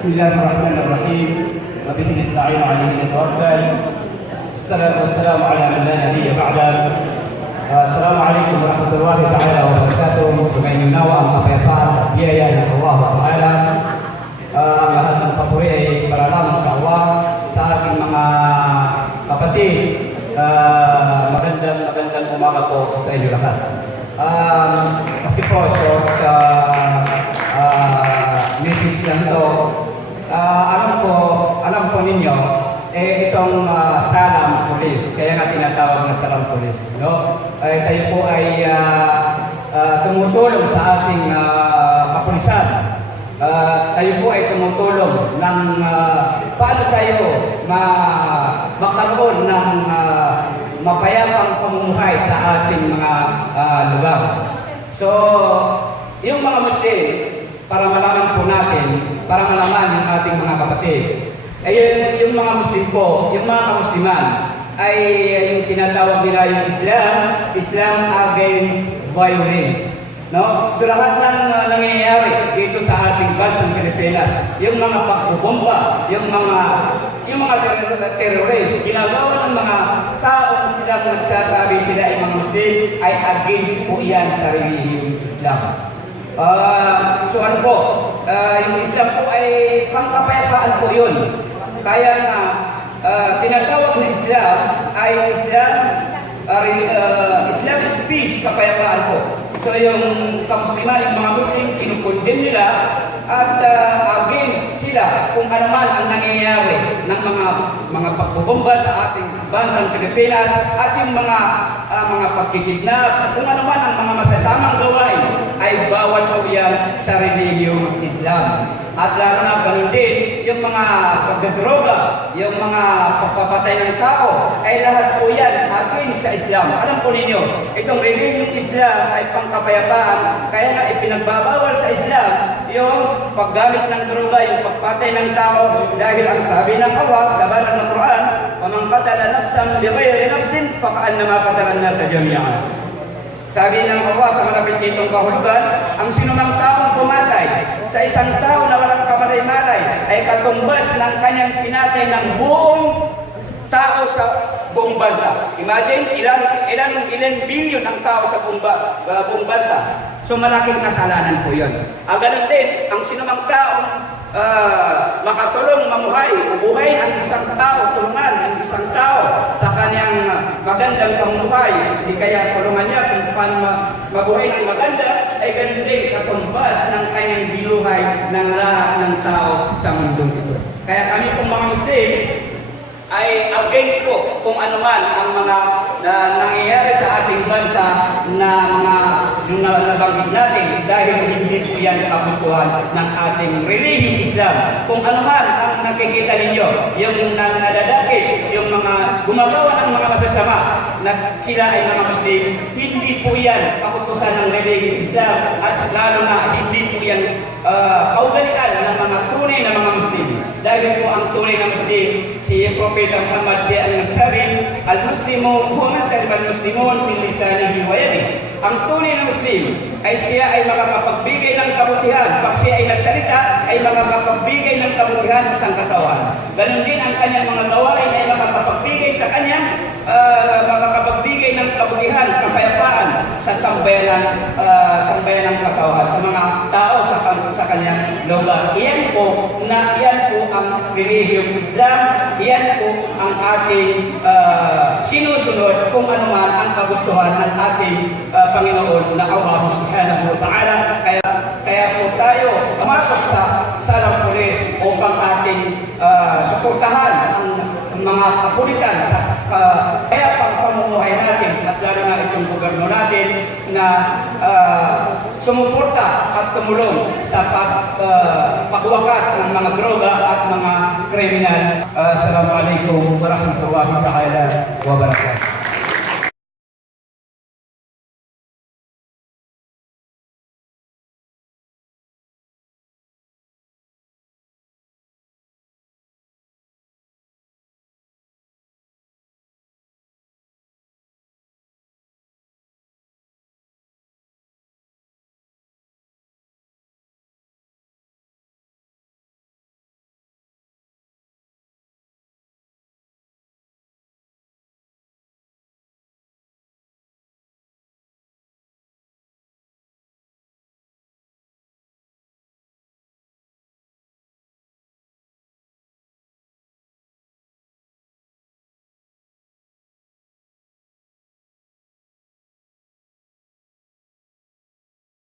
بسم الله الرحمن الرحيم وبه نستعين عليه نتوكل الصلاة والسلام على من لا نبي بعده. السلام عليكم ورحمة الله تعالى wabarakatuh. Sumayin nawa ang kapayapaan at biyaya ng Allah Ta'ala. Lahat ng papuri ay para lamang sa Allah, sa ating mga kapatid. Magandang umaga po sa inyo lahat. Kasi po, message lang ito. Alam po ninyo, itong Salam Police, kaya nga tinatawag na Salam Police, no? Tayo po ay tumutulong sa ating kapulisan. Tayo po ay tumutulong ng paano tayo makaroon ng mapayapang pamumuhay sa ating mga lugar. So, yung mga Muslim, para malaman po natin, para malaman yung ating mga kapatid, ay yung mga Muslim po, yung mga kamusliman, ay yung tinatawag nila yung Islam against violence. No? So lahat ng nangyayari dito sa ating bansang Pilipinas, yung mga pagbubomba, yung mga terrorist, ginagawa ng mga taong sila nagsasabi sila ay mga Muslim, ay against po yan sa relihiyong Islam. So ano po, yung Islam po ay pangkapayapaan po yun. Kaya nga, tinatawag na Islam ay Islam is peace, kapayapaan po. So yung kamusliman, yung mga Muslim, kinukundin nila at against sila kung ano man ang nangyayari ng mga pagbubomba sa ating bansang Pilipinas at yung mga pagkikidnap, kung ano man ang mga masasamang gawain ay bawal po yan sa relihiyong Islam. At lalo na ganun din, yung mga pagdadroga, yung mga pagpapatay ng tao, ay lahat po yan against sa Islam. Alam po ninyo, itong relihiyong Islam ay pangkapayapaan, kaya nga ipinagbabawal sa Islam yung paggamit ng droga, yung pagpatay ng tao, dahil ang sabi ng Allah sa banal na Quran, وَمَنْ قَتَلَ نَفْسًا بِغَيْرِ نَفْسٍ فَكَأَنَّمَا قَتَلَ النَّاسَ جَمِيعًا. Sabi ng Allah sa malapit nitong kahulugan, ang sinumang taong pumatay sa isang tao na walang kamalay-malay ay katumbas ng kanyang pinatay ng buong tao sa buong bansa. Imagine, ilan billion ang tao sa buong bansa. So malaking kasalanan po yun. Ganun din, ang sinumang taong makatulong mamuhay, ubuhay ang isang tao, tulungan ang isang tao sa kanyang magandang pamumuhay, hindi kaya tulungan niya kung paano mabuhay ng maganda, ay ganun din katumbas ng kanyang binuhay ng lahat ng tao sa mundong ito. Kaya kami pong mga Muslim ay against po kung ano man ang mga nangyayari sa ating bansa na mga yung nabanggit natin, dahil hindi po yan kagustuhan ng ating relihiyong Islam. Kung ano man ang nakikita ninyo, yung nadadakit, yung mga gumagawa ng mga masasama na sila ay mga Muslim, hindi po yan kautusan ng relihiyong Islam, at lalo na hindi po yan kaugalian ng mga tunay na mga Muslim. Dahil po ang tunay na Muslim, si Propeta Muhammad siya ang nagsabi, al-Muslimun huwa man salima al-Muslimun min lisanihi wa yadihi. Ang tunay na Muslim ay siya ay makakapagbigay ng kabutihan. Pag siya ay nagsalita, ay makakapagbigay ng kabutihan sa sangkatawan. Ganon din ang kanyang mga gawain ay makakapagbigay sa kanyang makakapagbigay ng kabutihan, kapayapaan sa sambayanan ng katawan, sa mga tao sa kanyang lugar. Iyan po ang relihiyong Islam, iyan po ang ating sinusunod kung ano man ang kagustuhan ng ating Panginoon na Allah Subhanahu wa Ta'ala. Kaya po tayo pumasok sa Salam Police upang ating suportahan ang mga kapulisan sa kayapang pamumuhay natin, at lalo na itong gobyerno natin na sumuporta at tumulong sa pagwakas ng mga droga at mga kriminal. Assalamualaikum warahmatullahi wabarakatuh.